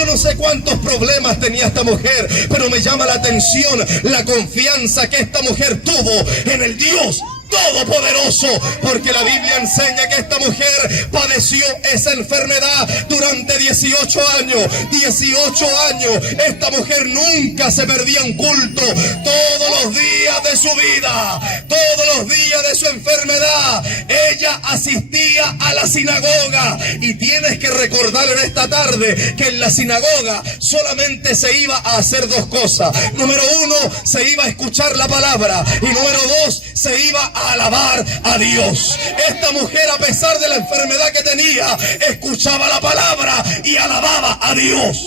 Yo no sé cuántos problemas tenía esta mujer, pero me llama la atención la confianza que esta mujer tuvo en el Dios Todopoderoso, porque la Biblia enseña que esta mujer padeció esa enfermedad durante 18 años. 18 años. Esta mujer nunca se perdía un culto. Todos los días de su vida, todos los días de su enfermedad, ella asistía a la sinagoga. Y tienes que recordar en esta tarde que en la sinagoga solamente se iba a hacer dos cosas. Número uno, se iba a escuchar la palabra. Y número dos, se iba a alabar a Dios. Esta mujer, a pesar de la enfermedad que tenía, escuchaba la palabra y alababa a Dios.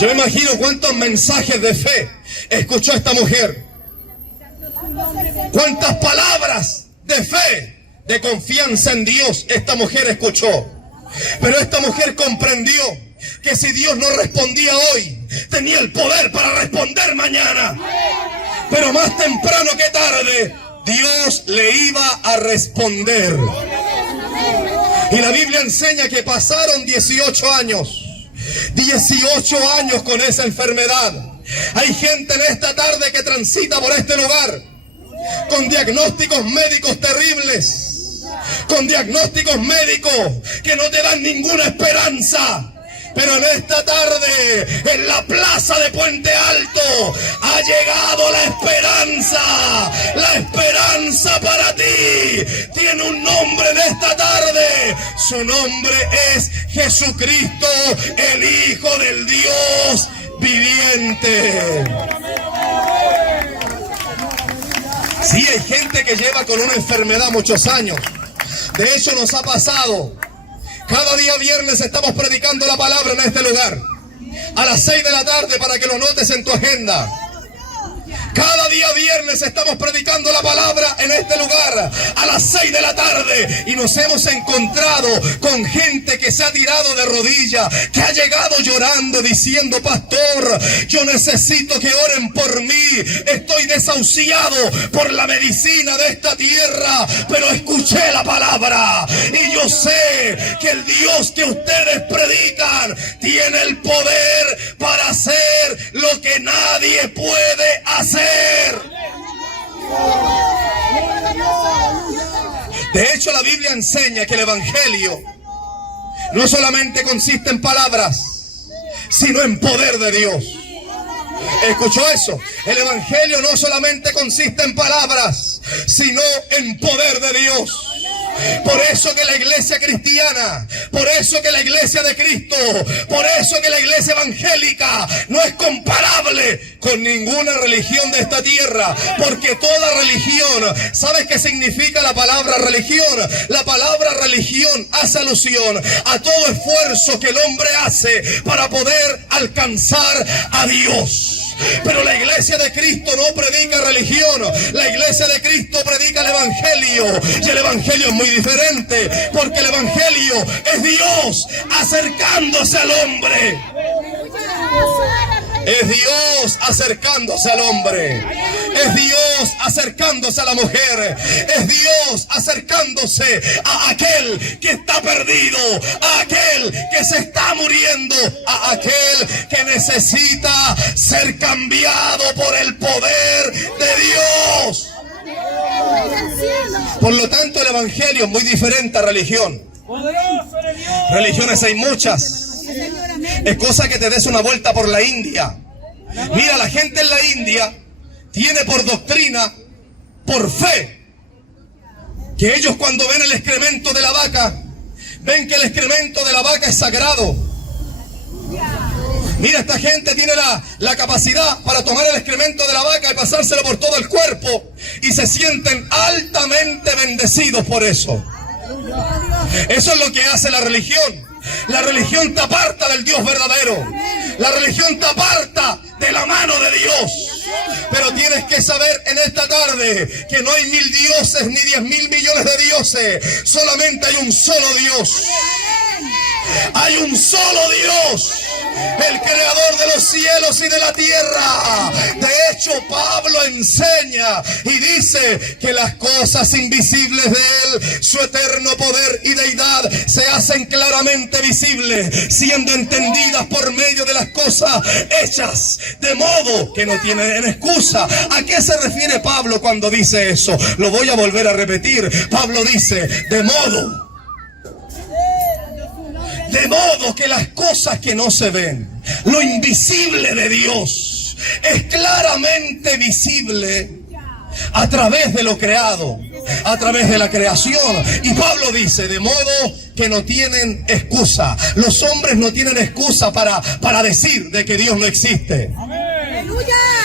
Yo me imagino cuántos mensajes de fe escuchó esta mujer, cuántas palabras de fe, de confianza en Dios esta mujer escuchó. Pero esta mujer comprendió que si Dios no respondía hoy, tenía el poder para responder mañana. Pero más temprano que tarde, Dios le iba a responder. Y la Biblia enseña que pasaron 18 años. 18 años con esa enfermedad. Hay gente en esta tarde que transita por este lugar con diagnósticos médicos terribles, con diagnósticos médicos que no te dan ninguna esperanza. Pero en esta tarde, en la plaza de Puente Alto, ha llegado la esperanza para ti. Tiene un nombre en esta tarde. Su nombre es Jesucristo, el Hijo del Dios viviente. Sí, hay gente que lleva con una enfermedad muchos años. De hecho, nos ha pasado. Cada día viernes estamos predicando la palabra en este lugar. A las 6 de la tarde, para que lo notes en tu agenda. Cada día viernes estamos predicando la palabra en este lugar a las 6 de la tarde. Y nos hemos encontrado con gente que se ha tirado de rodillas, que ha llegado llorando diciendo: pastor, yo necesito que oren por mí. Estoy desahuciado por la medicina de esta tierra, pero escuché la palabra. Y yo sé que el Dios que ustedes predican tiene el poder para hacer lo que nadie puede hacer. De hecho, la Biblia enseña que el Evangelio no solamente consiste en palabras, sino en poder de Dios. ¿Escuchó eso? El Evangelio no solamente consiste en palabras, sino en poder de Dios. Por eso que la iglesia cristiana, por eso que la iglesia de Cristo, por eso que la iglesia evangélica no es comparable con ninguna religión de esta tierra, porque toda religión, ¿sabes qué significa la palabra religión? La palabra religión hace alusión a todo esfuerzo que el hombre hace para poder alcanzar a Dios. Pero la iglesia de Cristo no predica religión. La iglesia de Cristo predica el Evangelio. Y el Evangelio es muy diferente, porque el Evangelio es Dios acercándose al hombre. Es Dios acercándose al hombre. Es Dios acercándose a la mujer. Es Dios acercándose a aquel que está perdido, a aquel que se está muriendo, a aquel que necesita ser cambiado por el poder de Dios. Por lo tanto, el Evangelio es muy diferente a religión. Religiones hay muchas. Es cosa que te des una vuelta por la India. Mira, la gente en la India tiene por doctrina, por fe, que ellos cuando ven el excremento de la vaca, ven que el excremento de la vaca es sagrado. Mira, esta gente tiene la capacidad para tomar el excremento de la vaca y pasárselo por todo el cuerpo, y se sienten altamente bendecidos por eso. Eso es lo que hace la religión. La religión te aparta del Dios verdadero. La religión te aparta de la mano de Dios. Pero tienes que saber en esta tarde que no hay 1000 dioses ni 10.000 millones de dioses. Solamente hay un solo Dios. Hay un solo Dios. el creador de los cielos y de la tierra. De hecho, Pablo enseña y dice que las cosas invisibles de Él, su eterno poder y deidad, se hacen claramente visibles, siendo entendidas por medio de las cosas hechas, de modo que no tienen excusa. ¿A qué se refiere Pablo cuando dice eso? Lo voy a volver a repetir. Pablo dice, de modo que las cosas que no se ven, lo invisible de Dios, es claramente visible a través de lo creado, a través de la creación. Y Pablo dice, de modo que no tienen excusa. Los hombres no tienen excusa para decir de que Dios no existe.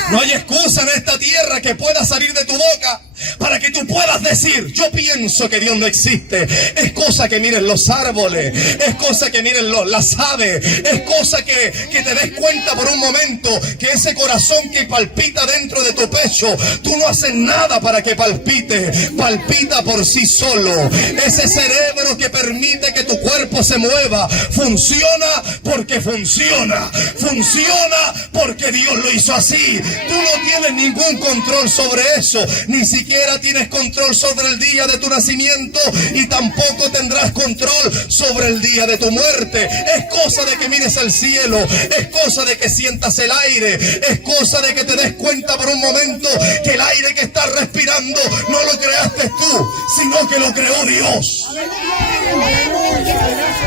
No hay excusa en esta tierra que pueda salir de tu boca para que tú puedas decir, yo pienso que Dios no existe. Es cosa que miren los árboles, es cosa que miren las aves, es cosa que te des cuenta por un momento que ese corazón que palpita dentro de tu pecho, tú no haces nada para que palpite, palpita por sí solo. Ese cerebro que permite que tu cuerpo se mueva, funciona porque funciona, funciona porque Dios lo hizo así. Tú no tienes ningún control sobre eso, ni siquiera tienes control sobre el día de tu nacimiento y tampoco tendrás control sobre el día de tu muerte. Es cosa de que mires al cielo, es cosa de que sientas el aire, es cosa de que te des cuenta por un momento que el aire que estás respirando no lo creaste tú, sino que lo creó Dios.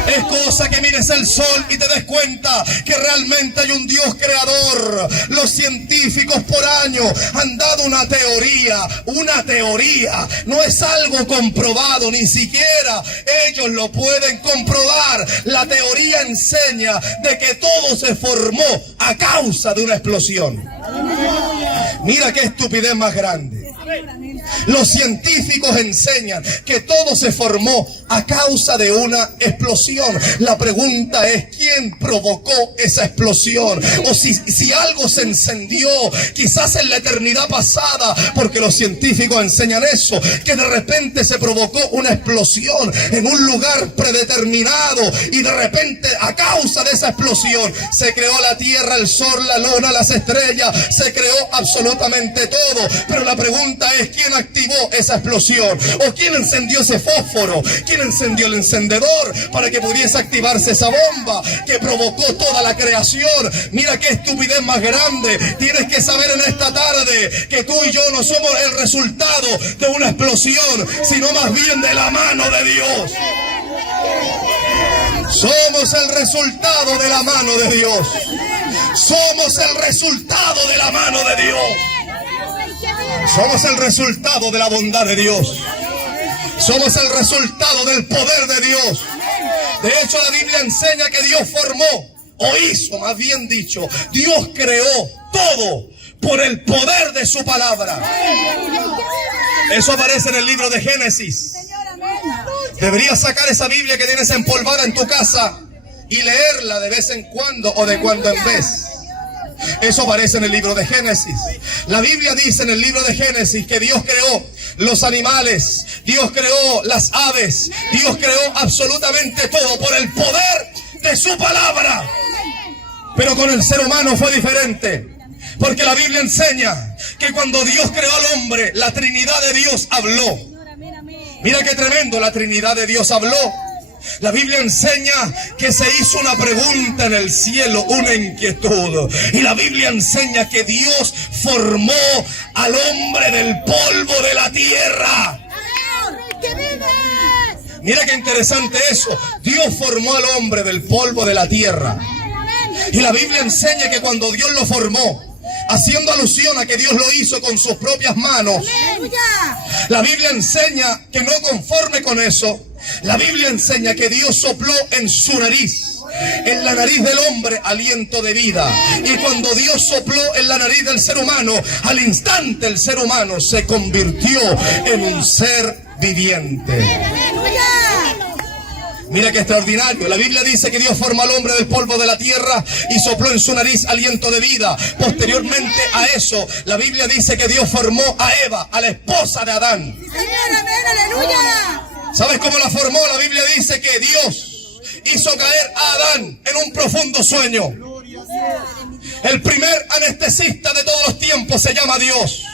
Es cosa que mires el sol y te des cuenta que realmente hay un Dios creador. Los científicos por años han dado una teoría, no es algo comprobado, ni siquiera ellos lo pueden comprobar. La teoría enseña de que todo se formó a causa de una explosión. Mira qué estupidez más grande. Los científicos enseñan que todo se formó a causa de una explosión. La pregunta es, ¿quién provocó esa explosión? O si algo se encendió, quizás en la eternidad pasada, porque los científicos enseñan eso, que de repente se provocó una explosión en un lugar predeterminado y de repente a causa de esa explosión se creó la tierra, el sol, la luna, las estrellas, se creó absolutamente todo. Pero la pregunta es, ¿quién activó esa explosión? ¿O quién encendió ese fósforo? ¿Quién encendió el encendedor para que pudiese activarse esa bomba que provocó toda la creación? Mira qué estupidez más grande. Tienes que saber en esta tarde que tú y yo no somos el resultado de una explosión, sino más bien de la mano de Dios. Somos el resultado de la mano de Dios. Somos el resultado de la mano de Dios. Somos el resultado de la bondad de Dios. Somos el resultado del poder de Dios. De hecho, la Biblia enseña que Dios formó, o hizo, más bien dicho, Dios creó todo por el poder de su palabra. Eso aparece en el libro de Génesis. Deberías sacar esa Biblia que tienes empolvada en tu casa y leerla de vez en cuando o de cuando en vez. Eso aparece en el libro de Génesis. La Biblia dice en el libro de Génesis que Dios creó los animales, Dios creó las aves, Dios creó absolutamente todo por el poder de su palabra. Pero con el ser humano fue diferente, porque la Biblia enseña que cuando Dios creó al hombre, la Trinidad de Dios habló. Mira qué tremendo, la Trinidad de Dios habló. La Biblia enseña que se hizo una pregunta en el cielo, una inquietud. Y la Biblia enseña que Dios formó al hombre del polvo de la tierra. Mira qué interesante eso. Dios formó al hombre del polvo de la tierra. Y la Biblia enseña que cuando Dios lo formó, haciendo alusión a que Dios lo hizo con sus propias manos, la Biblia enseña que no conforme con eso, la Biblia enseña que Dios sopló en su nariz, en la nariz del hombre, aliento de vida. Y cuando Dios sopló en la nariz del ser humano, al instante el ser humano se convirtió en un ser viviente. Mira qué extraordinario. La Biblia dice que Dios formó al hombre del polvo de la tierra y sopló en su nariz aliento de vida. Posteriormente a eso, la Biblia dice que Dios formó a Eva, a la esposa de Adán. ¿Sabes cómo la formó? La Biblia dice que Dios hizo caer a Adán en un profundo sueño. El primer anestesista de todos los tiempos se llama Dios.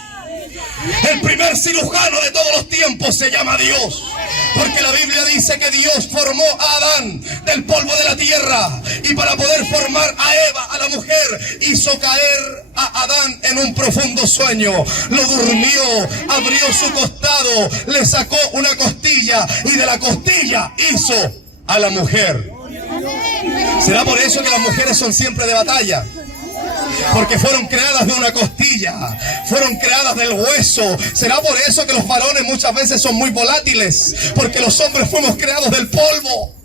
El primer cirujano de todos los tiempos se llama Dios. Porque la Biblia dice que Dios formó a Adán del polvo de la tierra. Y para poder formar a Eva, a la mujer, hizo caer a Adán en un profundo sueño. Lo durmió, abrió su costado, le sacó una costilla y de la costilla hizo a la mujer. ¿Será por eso que las mujeres son siempre de batalla? Porque fueron creadas de una costilla, fueron creadas del hueso. ¿Será por eso que los varones muchas veces son muy volátiles? Porque los hombres fuimos creados del polvo.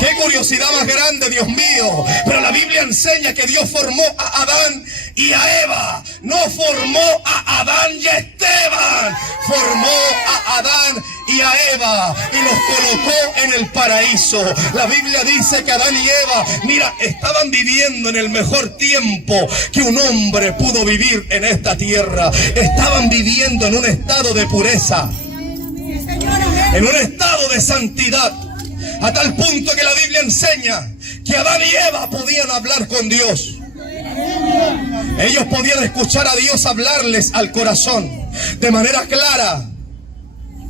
¡Qué curiosidad más grande, Dios mío! Pero la Biblia enseña que Dios formó a Adán y a Eva. No formó a Adán y a Esteban. Formó a Adán y a Eva y los colocó en el paraíso. La Biblia dice que Adán y Eva, mira, estaban viviendo en el mejor tiempo que un hombre pudo vivir en esta tierra. Estaban viviendo en un estado de pureza, en un estado de santidad, a tal punto que la Biblia enseña que Adán y Eva podían hablar con Dios. Ellos podían escuchar a Dios hablarles al corazón de manera clara.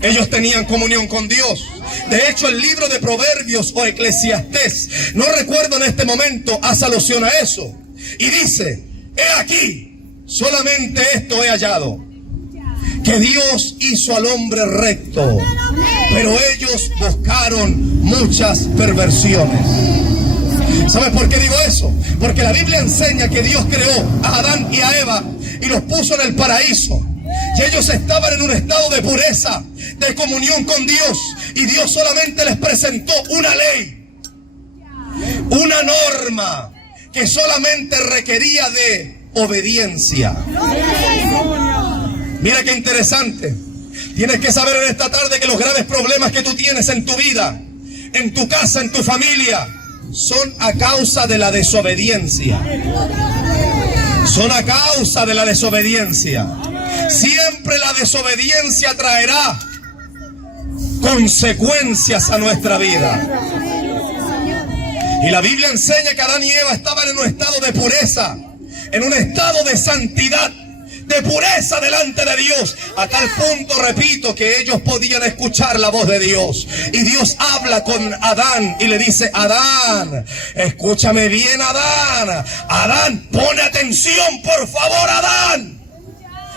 Ellos tenían comunión con Dios. De hecho, el libro de Proverbios o Eclesiastés, no recuerdo en este momento, hace alusión a eso. Y dice, he aquí, solamente esto he hallado, que Dios hizo al hombre recto, pero ellos buscaron muchas perversiones. ¿Sabes por qué digo eso? Porque la Biblia enseña que Dios creó a Adán y a Eva y los puso en el paraíso. Y ellos estaban en un estado de pureza, de comunión con Dios. Y Dios solamente les presentó una ley, una norma que solamente requería de obediencia. Mira qué interesante. Tienes que saber en esta tarde que los graves problemas que tú tienes en tu vida, en tu casa, en tu familia, son a causa de la desobediencia. Son a causa de la desobediencia. Siempre la desobediencia traerá consecuencias a nuestra vida. Y la Biblia enseña que Adán y Eva estaban en un estado de pureza, en un estado de santidad, de pureza delante de Dios, a tal punto, repito, que ellos podían escuchar la voz de Dios. Y Dios habla con Adán y le dice, Adán, escúchame bien, Adán. Adán, pone atención, por favor, Adán.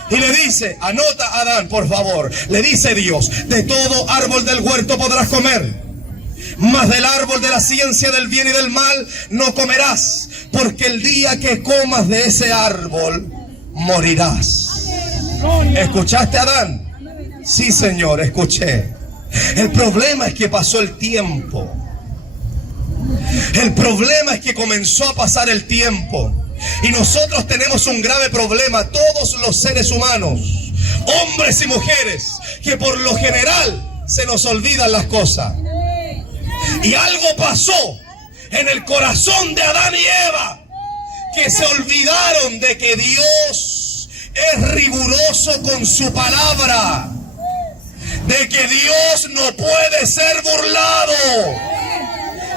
Y le dice, anota, Adán, por favor. Le dice Dios, de todo árbol del huerto podrás comer, mas del árbol de la ciencia del bien y del mal no comerás, porque el día que comas de ese árbol morirás. ¿Escuchaste, Adán? Sí, Señor, escuché. El problema es que pasó el tiempo. El problema es que comenzó a pasar el tiempo. Y nosotros tenemos un grave problema, todos los seres humanos, hombres y mujeres, que por lo general se nos olvidan las cosas. Y algo pasó en el corazón de Adán y Eva, que se olvidaron de que Dios es riguroso con su palabra, de que Dios no puede ser burlado.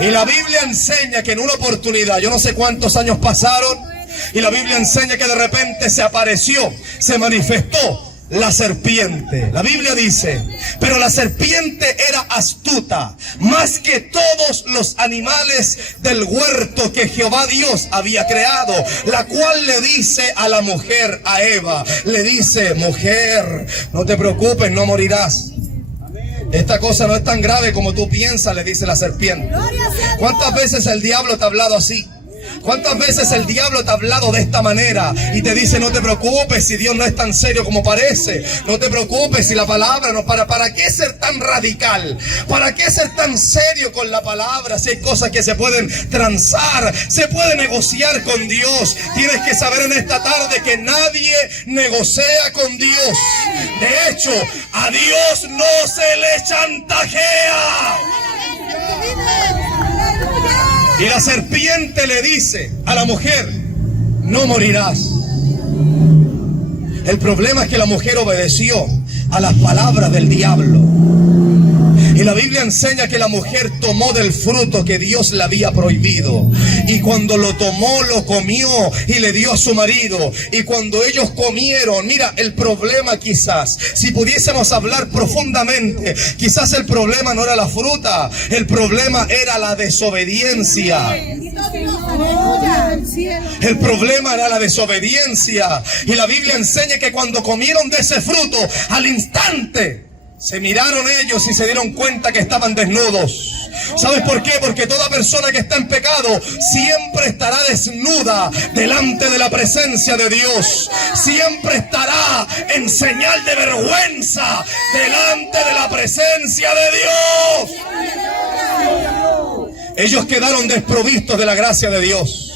Y la Biblia enseña que en una oportunidad, yo no sé cuántos años pasaron, y la Biblia enseña que de repente se apareció, se manifestó la serpiente. La Biblia dice, pero la serpiente era astuta, más que todos los animales del huerto que Jehová Dios había creado, la cual le dice a la mujer, a Eva, le dice, mujer, no te preocupes, no morirás. Esta cosa no es tan grave como tú piensas, le dice la serpiente. ¿Cuántas veces el diablo te ha hablado así? ¿Cuántas veces el diablo te ha hablado de esta manera? Y te dice, no te preocupes si Dios no es tan serio como parece. No te preocupes si la palabra no... ¿Para qué ser tan radical? ¿Para qué ser tan serio con la palabra? Si hay cosas que se pueden transar, se puede negociar con Dios. Tienes que saber en esta tarde que nadie negocia con Dios. De hecho, a Dios no se le chantajea. Y la serpiente le dice a la mujer, no morirás. El problema es que la mujer obedeció a las palabras del diablo. Y la Biblia enseña que la mujer tomó del fruto que Dios le había prohibido. Y cuando lo tomó, lo comió y le dio a su marido. Y cuando ellos comieron, mira, el problema quizás, si pudiésemos hablar profundamente, quizás el problema no era la fruta, el problema era la desobediencia. El problema era la desobediencia. Y la Biblia enseña que cuando comieron de ese fruto, al instante se miraron ellos y se dieron cuenta que estaban desnudos. ¿Sabes por qué? Porque toda persona que está en pecado siempre estará desnuda delante de la presencia de Dios. Siempre estará en señal de vergüenza delante de la presencia de Dios. Ellos quedaron desprovistos de la gracia de Dios.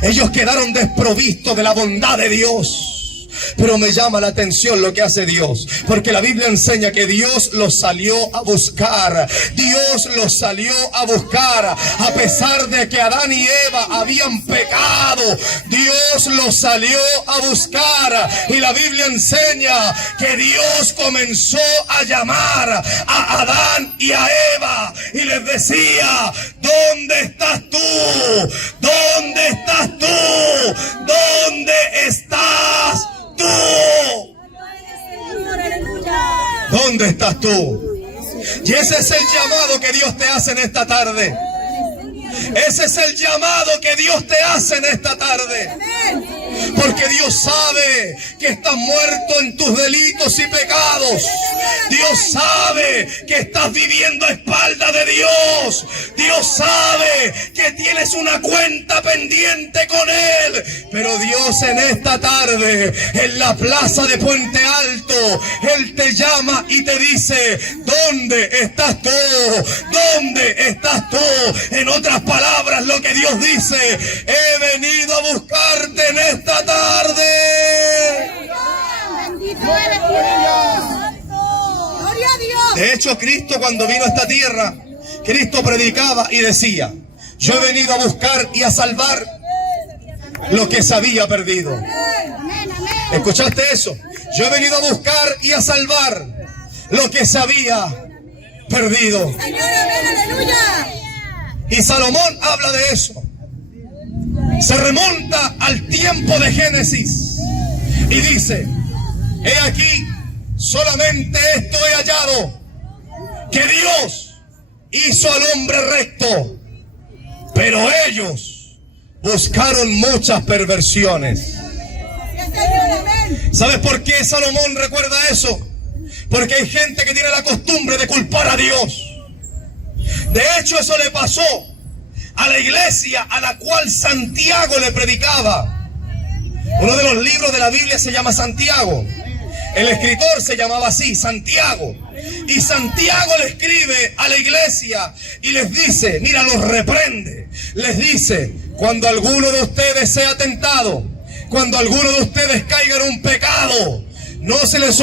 Ellos quedaron desprovistos de la bondad de Dios. Pero me llama la atención lo que hace Dios, porque la Biblia enseña que Dios los salió a buscar. Dios los salió a buscar a pesar de que Adán y Eva habían pecado. Dios los salió a buscar, y la Biblia enseña que Dios comenzó a llamar a Adán y a Eva y les decía: ¿dónde estás tú? ¿Dónde estás tú? ¿Dónde estás tú? ¿Dónde estás tú? Y ese es el llamado que Dios te hace en esta tarde. Ese es el llamado que Dios te hace en esta tarde. Porque Dios sabe que estás muerto en tus delitos y pecados. Dios sabe que estás viviendo a espaldas de Dios. Dios sabe que tienes una cuenta pendiente con Él. Pero Dios en esta tarde, en la plaza de Puente Alto, Él te llama y te dice: ¿dónde estás tú? ¿Dónde estás tú? En otras palabras, lo que Dios dice: he venido a buscarte en esta tarde. Bendito eres tú, Dios. Gloria a Dios. De hecho, Cristo, cuando vino a esta tierra, Cristo predicaba y decía: yo he venido a buscar y a salvar lo que se había perdido. ¿Escuchaste eso? Yo he venido a buscar y a salvar lo que se había perdido. Señor, amén, aleluya. Y Salomón habla de eso. Se remonta al tiempo de Génesis y dice: he aquí, solamente esto he hallado, que Dios hizo al hombre recto, pero ellos buscaron muchas perversiones. ¿Sabes por qué Salomón recuerda eso? Porque hay gente que tiene la costumbre de culpar a Dios. De hecho, eso le pasó a la iglesia a la cual Santiago le predicaba. Uno de los libros de la Biblia se llama Santiago. El escritor se llamaba así, Santiago. Y Santiago le escribe a la iglesia y les dice, mira, los reprende. Les dice: cuando alguno de ustedes sea tentado, cuando alguno de ustedes caiga en un pecado, no se les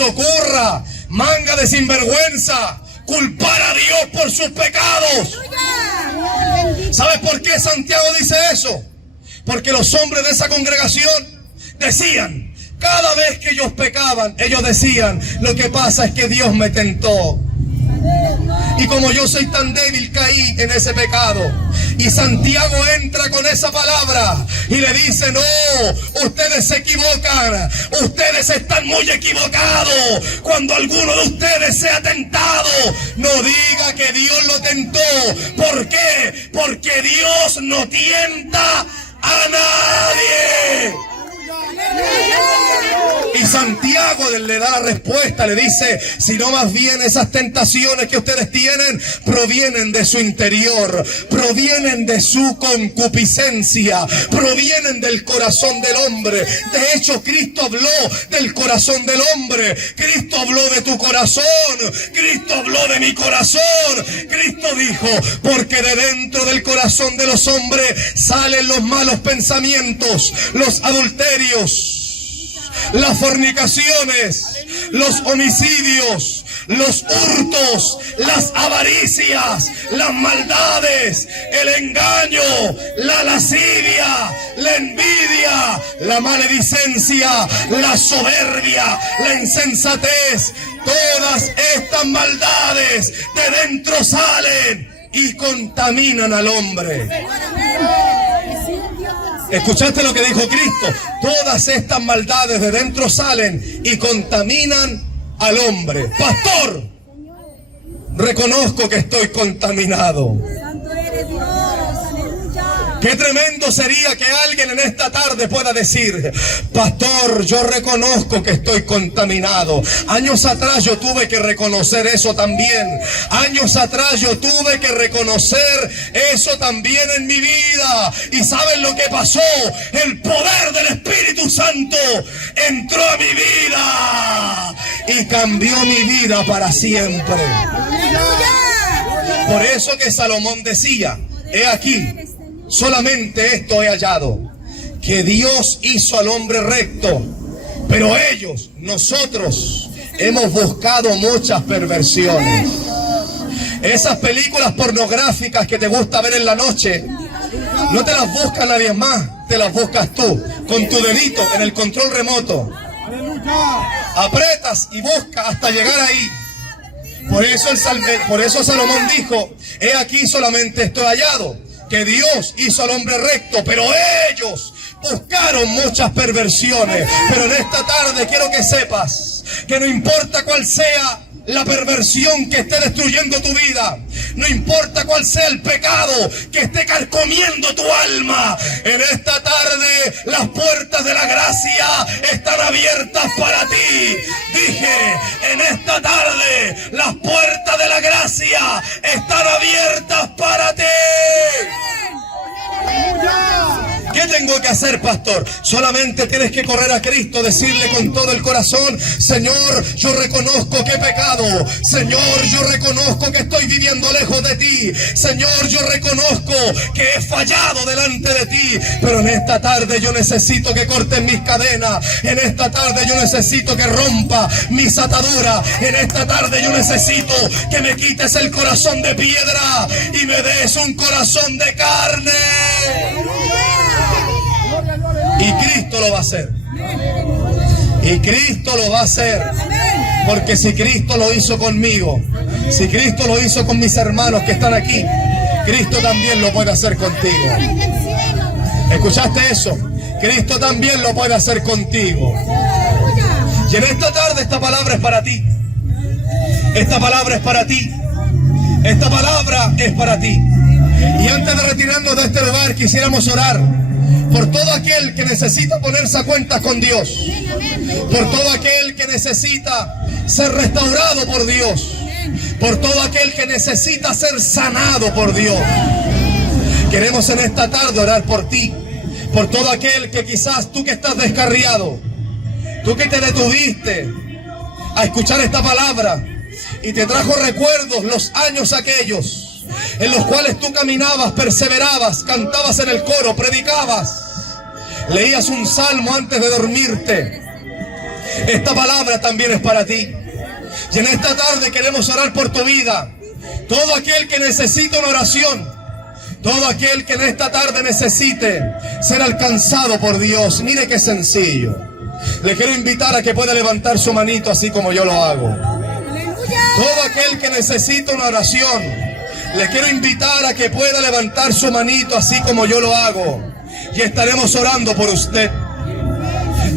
ocurra, manga de sinvergüenza, culpar a Dios por sus pecados. ¿Sabes por qué Santiago dice eso? Porque los hombres de esa congregación decían, cada vez que ellos pecaban, ellos decían: lo que pasa es que Dios me tentó. Y como yo soy tan débil, caí en ese pecado. Y Santiago entra con esa palabra y le dice: no, ustedes se equivocan. Ustedes están muy equivocados. Cuando alguno de ustedes sea tentado, no diga que Dios lo tentó. ¿Por qué? Porque Dios no tienta a nadie. Y Santiago le da la respuesta, le dice: sino más bien esas tentaciones que ustedes tienen provienen de su interior, provienen de su concupiscencia, provienen del corazón del hombre. De hecho, Cristo habló del corazón del hombre. Cristo habló de tu corazón, Cristo habló de mi corazón. Cristo dijo: porque de dentro del corazón de los hombres salen los malos pensamientos, los adulterios, las fornicaciones, los homicidios, los hurtos, las avaricias, las maldades, el engaño, la lascivia, la envidia, la maledicencia, la soberbia, la insensatez. Todas estas maldades de dentro salen y contaminan al hombre. ¿Escuchaste lo que dijo Cristo? Todas estas maldades de dentro salen y contaminan al hombre. Pastor, reconozco que estoy contaminado. Qué tremendo sería que alguien en esta tarde pueda decir: pastor, yo reconozco que estoy contaminado. Años atrás yo tuve que reconocer eso también. Años atrás yo tuve que reconocer eso también en mi vida. ¿Y saben lo que pasó? El poder del Espíritu Santo entró a mi vida y cambió mi vida para siempre. Por eso que Salomón decía: he aquí, solamente esto he hallado, que Dios hizo al hombre recto, pero ellos, nosotros, hemos buscado muchas perversiones. Esas películas pornográficas que te gusta ver en la noche, no te las busca nadie más, te las buscas tú, con tu dedito en el control remoto. Apretas y buscas hasta llegar ahí. Por eso Salomón dijo: he aquí solamente esto he hallado, que Dios hizo al hombre recto, pero ellos buscaron muchas perversiones. Pero en esta tarde quiero que sepas que no importa cuál sea la perversión que esté destruyendo tu vida, no importa cuál sea el pecado que esté carcomiendo tu alma, en esta tarde las puertas de la gracia están abiertas para ti. Dije, en esta tarde las puertas de la gracia están abiertas para ti. ¿Qué tengo que hacer, pastor? Solamente tienes que correr a Cristo, decirle con todo el corazón: Señor, yo reconozco que he pecado. Señor, yo reconozco que estoy viviendo lejos de ti. Señor, yo reconozco que he fallado delante de ti. Pero en esta tarde yo necesito que cortes mis cadenas. En esta tarde yo necesito que rompa mis ataduras. En esta tarde yo necesito que me quites el corazón de piedra y me des un corazón de carne. Y Cristo lo va a hacer. Y Cristo lo va a hacer. Porque si Cristo lo hizo conmigo, si Cristo lo hizo con mis hermanos que están aquí, Cristo también lo puede hacer contigo. ¿Escuchaste eso? Cristo también lo puede hacer contigo. Y en esta tarde esta palabra es para ti. Esta palabra es para ti. Esta palabra es para ti. Y antes de retirarnos de este lugar, quisiéramos orar por todo aquel que necesita ponerse a cuentas con Dios, por todo aquel que necesita ser restaurado por Dios, por todo aquel que necesita ser sanado por Dios. Queremos en esta tarde orar por ti, por todo aquel que quizás tú que estás descarriado, tú que te detuviste a escuchar esta palabra y te trajo recuerdos los años aquellos en los cuales tú caminabas, perseverabas, cantabas en el coro, predicabas, leías un salmo antes de dormirte. Esta palabra también es para ti. Y en esta tarde queremos orar por tu vida. Todo aquel que necesita una oración, todo aquel que en esta tarde necesite ser alcanzado por Dios, mire qué sencillo. Le quiero invitar a que pueda levantar su manito así como yo lo hago. Todo aquel que necesita una oración, le quiero invitar a que pueda levantar su manito así como yo lo hago. Y estaremos orando por usted.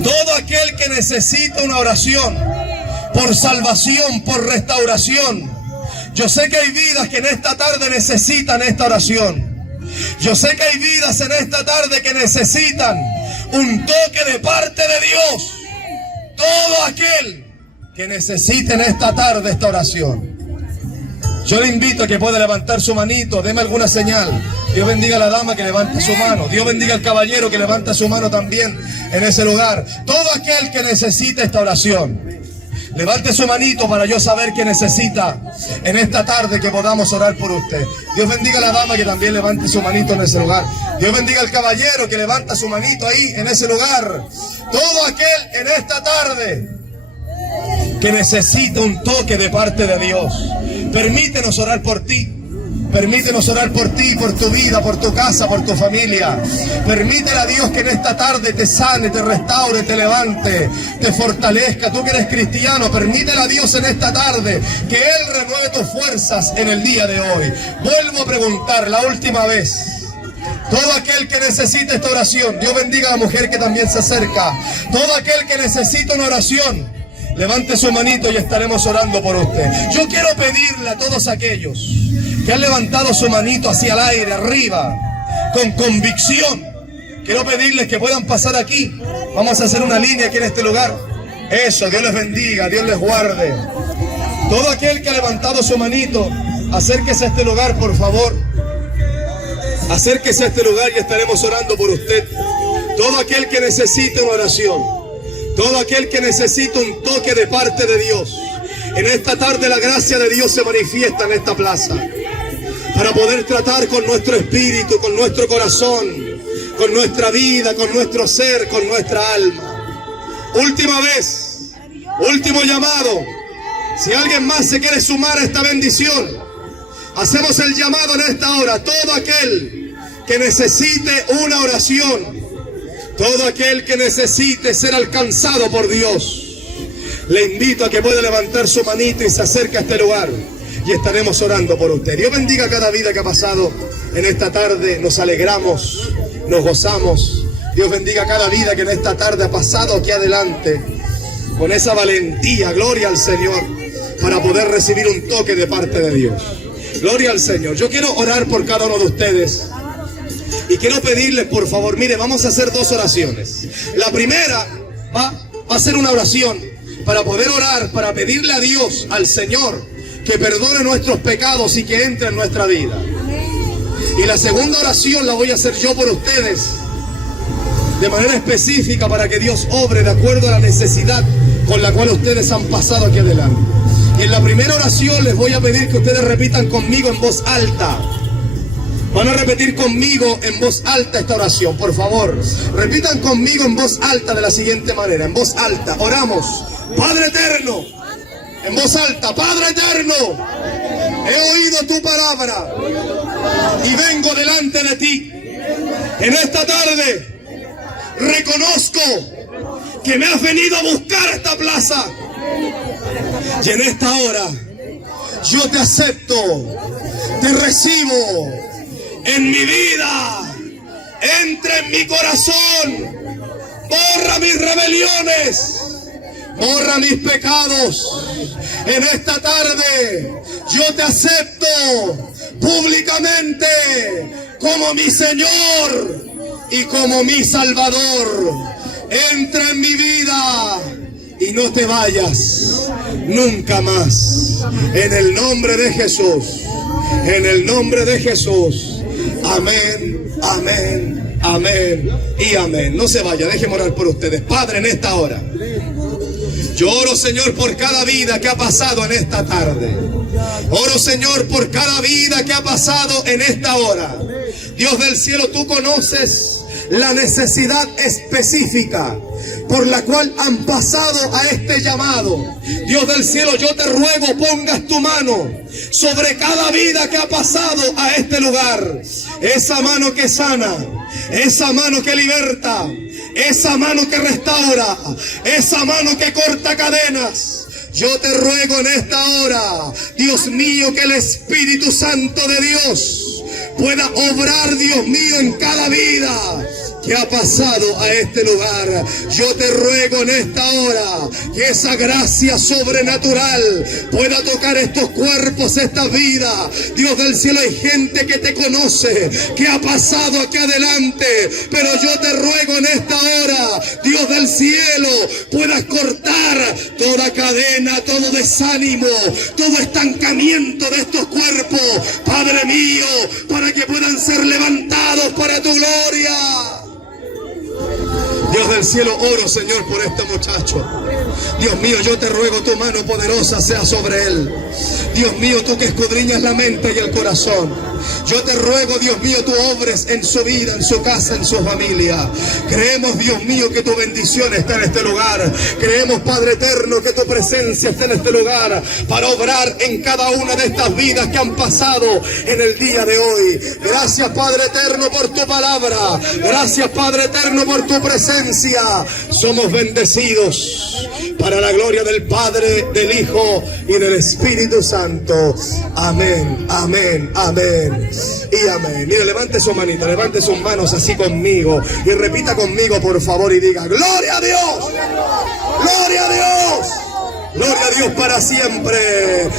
Todo aquel que necesita una oración por salvación, por restauración. Yo sé que hay vidas que en esta tarde necesitan esta oración. Yo sé que hay vidas en esta tarde que necesitan un toque de parte de Dios. Todo aquel que necesite en esta tarde esta oración, yo le invito a que pueda levantar su manito, deme alguna señal. Dios bendiga a la dama que levante su mano. Dios bendiga al caballero que levanta su mano también en ese lugar. Todo aquel que necesite esta oración, levante su manito para yo saber que necesita en esta tarde que podamos orar por usted. Dios bendiga a la dama que también levante su manito en ese lugar. Dios bendiga al caballero que levanta su manito ahí en ese lugar. Todo aquel en esta tarde que necesita un toque de parte de Dios, permítenos orar por ti. Permítenos orar por ti, por tu vida, por tu casa, por tu familia. Permítele a Dios que en esta tarde te sane, te restaure, te levante, te fortalezca. Tú que eres cristiano, permítele a Dios en esta tarde que Él renueve tus fuerzas en el día de hoy. Vuelvo a preguntar la última vez. Todo aquel que necesite esta oración, Dios bendiga a la mujer que también se acerca. Todo aquel que necesita una oración, levante su manito y estaremos orando por usted. Yo quiero pedirle a todos aquellos que han levantado su manito hacia el aire, arriba, con convicción, quiero pedirles que puedan pasar aquí. Vamos a hacer una línea aquí en este lugar. Eso, Dios les bendiga, Dios les guarde. Todo aquel que ha levantado su manito, acérquese a este lugar, por favor. Acérquese a este lugar y estaremos orando por usted. Todo aquel que necesite una oración, todo aquel que necesita un toque de parte de Dios. En esta tarde la gracia de Dios se manifiesta en esta plaza para poder tratar con nuestro espíritu, con nuestro corazón, con nuestra vida, con nuestro ser, con nuestra alma. Última vez, último llamado. Si alguien más se quiere sumar a esta bendición, hacemos el llamado en esta hora. Todo aquel que necesite una oración, todo aquel que necesite ser alcanzado por Dios, le invito a que pueda levantar su manito y se acerque a este lugar y estaremos orando por usted. Dios bendiga cada vida que ha pasado en esta tarde. Nos alegramos, nos gozamos. Dios bendiga cada vida que en esta tarde ha pasado aquí adelante con esa valentía, gloria al Señor, para poder recibir un toque de parte de Dios. Gloria al Señor. Yo quiero orar por cada uno de ustedes y quiero pedirles, por favor, mire, vamos a hacer dos oraciones. La primera va a ser una oración para poder orar, para pedirle a Dios, al Señor, que perdone nuestros pecados y que entre en nuestra vida. Y la segunda oración la voy a hacer yo por ustedes, de manera específica, para que Dios obre de acuerdo a la necesidad con la cual ustedes han pasado aquí adelante. Y en la primera oración les voy a pedir que ustedes repitan conmigo en voz alta. Van a repetir conmigo en voz alta esta oración, por favor. Repitan conmigo en voz alta de la siguiente manera, en voz alta. Oramos: Padre eterno. En voz alta: Padre eterno, he oído tu palabra y vengo delante de ti. En esta tarde reconozco que me has venido a buscar a esta plaza. Y en esta hora yo te acepto, te recibo en mi vida. Entra en mi corazón, borra mis rebeliones, borra mis pecados. En esta tarde yo te acepto públicamente como mi Señor y como mi Salvador. Entra en mi vida y no te vayas nunca más. En el nombre de Jesús, en el nombre de Jesús. Amén, amén, amén y amén. No se vaya, déjeme orar por ustedes. Padre, en esta hora yo oro, Señor, por cada vida que ha pasado en esta tarde. Oro, Señor, por cada vida que ha pasado en esta hora. Dios del cielo, tú conoces la necesidad específica por la cual han pasado a este llamado. Dios del cielo, yo te ruego pongas tu mano sobre cada vida que ha pasado a este lugar. Esa mano que sana, esa mano que liberta, esa mano que restaura, esa mano que corta cadenas. Yo te ruego en esta hora, Dios mío, que el Espíritu Santo de Dios pueda obrar, Dios mío, en cada vida que ha pasado a este lugar. Yo te ruego en esta hora que esa gracia sobrenatural pueda tocar estos cuerpos, esta vida. Dios del cielo, hay gente que te conoce, que ha pasado aquí adelante, pero yo te ruego en esta hora, Dios del cielo, puedas cortar toda cadena, todo desánimo, todo estancamiento de estos cuerpos, Padre mío, para que puedan ser levantados para tu gloria. Dios del cielo, oro, Señor, por este muchacho. Dios mío, yo te ruego tu mano poderosa sea sobre él. Dios mío, tú que escudriñas la mente y el corazón, yo te ruego, Dios mío, tú obres en su vida, en su casa, en su familia. Creemos, Dios mío, que tu bendición está en este lugar. Creemos, Padre eterno, que tu presencia está en este lugar para obrar en cada una de estas vidas que han pasado en el día de hoy. Gracias, Padre eterno, por tu palabra. Gracias, Padre eterno, por tu presencia. Somos bendecidos para la gloria del Padre, del Hijo y del Espíritu Santo. Amén, amén, amén y amén. Mire, levante su manita, levante sus manos así conmigo y repita conmigo, por favor, y diga: ¡Gloria a Dios! ¡Gloria a Dios! ¡Gloria a Dios para siempre!